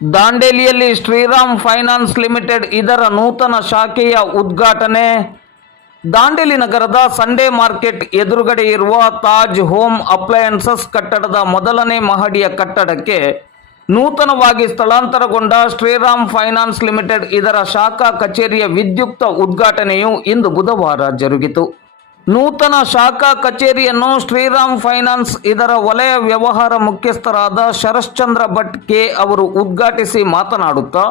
ದಾಂಡೇಲಿಯಲ್ಲಿ Shriram finance limited ಇದರ ನೂತನ ಶಾಖೆಯ ಉದ್ಘಾಟನೆ. ದಾಂಡೇಲಿ ನಗರದ ಸಂಡೇ ಮಾರ್ಕೆಟ್ ಎದುರುಗಡೆ ಇರುವ ತಾಜ್ ಹೋಮ್ ಅಪ್ಲಯನ್ಸಸ್ ಕಟ್ಟಡದ ಮೊದಲನೇ ಮಹಡಿಯ ಕಟ್ಟಡಕ್ಕೆ ನೂತನವಾಗಿ ಸ್ಥಳಾಂತರಗೊಂಡ ಶ್ರೀರಾಮ್ ಫೈನಾನ್ಸ್ ಲಿಮಿಟೆಡ್ ಇದರ ಶಾಖಾ ಕಚೇರಿಯ ವಿದ್ಯುಕ್ತ ಉದ್ಘಾಟನೆಯು ಇಂದು ಬುಧವಾರ ಜರುಗಿತು. ನೂತನ ಶಾಖಾ ಕಚೇರಿಯನ್ನು ಶ್ರೀರಾಮ್ ಫೈನಾನ್ಸ್ ಇದರ ವಲಯ ವ್ಯವಹಾರ ಮುಖ್ಯಸ್ಥರಾದ ಶರಶ್ಚಂದ್ರ ಭಟ್ ಕೆ ಅವರು ಉದ್ಘಾಟಿಸಿ ಮಾತನಾಡುತ್ತಾ,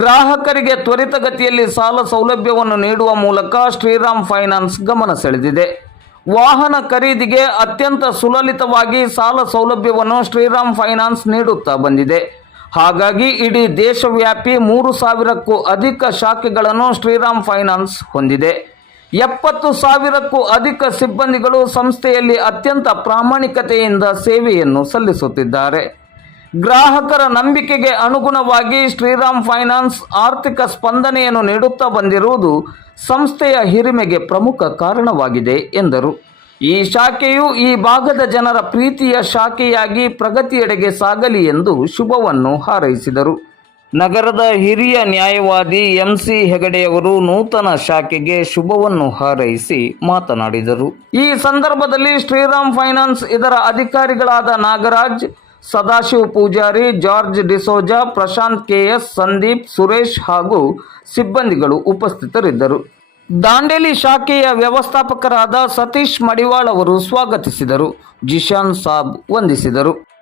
ಗ್ರಾಹಕರಿಗೆ ತ್ವರಿತಗತಿಯಲ್ಲಿ ಸಾಲ ಸೌಲಭ್ಯವನ್ನು ನೀಡುವ ಮೂಲಕ ಶ್ರೀರಾಮ್ ಫೈನಾನ್ಸ್ ಗಮನ ಸೆಳೆದಿದೆ. ವಾಹನ ಖರೀದಿಗೆ ಅತ್ಯಂತ ಸುಲಲಿತವಾಗಿ ಸಾಲ ಸೌಲಭ್ಯವನ್ನು ಶ್ರೀರಾಮ್ ಫೈನಾನ್ಸ್ ನೀಡುತ್ತಾ ಬಂದಿದೆ. ಹಾಗಾಗಿ ಇಡೀ ದೇಶವ್ಯಾಪಿ ಮೂರು ಸಾವಿರಕ್ಕೂ ಅಧಿಕ ಶಾಖೆಗಳನ್ನು ಶ್ರೀರಾಮ್ ಫೈನಾನ್ಸ್ ಹೊಂದಿದೆ. ಎಪ್ಪತ್ತು ಸಾವಿರಕ್ಕೂ ಅಧಿಕ ಸಿಬ್ಬಂದಿಗಳು ಸಂಸ್ಥೆಯಲ್ಲಿ ಅತ್ಯಂತ ಪ್ರಾಮಾಣಿಕತೆಯಿಂದ ಸೇವೆಯನ್ನು ಸಲ್ಲಿಸುತ್ತಿದ್ದಾರೆ. ಗ್ರಾಹಕರ ನಂಬಿಕೆಗೆ ಅನುಗುಣವಾಗಿ ಶ್ರೀರಾಮ್ ಫೈನಾನ್ಸ್ ಆರ್ಥಿಕ ಸ್ಪಂದನೆಯನ್ನು ನೀಡುತ್ತಾ ಬಂದಿರುವುದು ಸಂಸ್ಥೆಯ ಹಿರಿಮೆಗೆ ಪ್ರಮುಖ ಕಾರಣವಾಗಿದೆ, ಎಂದರು. ಈ ಶಾಖೆಯು ಈ ಭಾಗದ ಜನರ ಪ್ರೀತಿಯ ಶಾಖೆಯಾಗಿ ಪ್ರಗತಿಯೆಡೆಗೆ ಸಾಗಲಿ ಎಂದು ಶುಭವನ್ನು ಹಾರೈಸಿದರು. ನಗರದ ಹಿರಿಯ ನ್ಯಾಯವಾದಿ ಎಂಸಿ ಹೆಗಡೆಯವರು ನೂತನ ಶಾಖೆಗೆ ಶುಭವನ್ನು ಹಾರೈಸಿ ಮಾತನಾಡಿದರು. ಈ ಸಂದರ್ಭದಲ್ಲಿ ಶ್ರೀರಾಮ್ ಫೈನಾನ್ಸ್ ಇದರ ಅಧಿಕಾರಿಗಳಾದ ನಾಗರಾಜ್, ಸದಾಶಿವ ಪೂಜಾರಿ, ಜಾರ್ಜ್ ಡಿಸೋಜಾ, ಪ್ರಶಾಂತ್ ಕೆಎಸ್, ಸಂದೀಪ್, ಸುರೇಶ್ ಹಾಗೂ ಸಿಬ್ಬಂದಿಗಳು ಉಪಸ್ಥಿತರಿದ್ದರು. ದಾಂಡೇಲಿ ಶಾಖೆಯ ವ್ಯವಸ್ಥಾಪಕರಾದ ಸತೀಶ್ ಮಡಿವಾಳ್ ಅವರು ಸ್ವಾಗತಿಸಿದರು. ಜಿಶಾನ್ ಸಾಬ್ ವಂದಿಸಿದರು.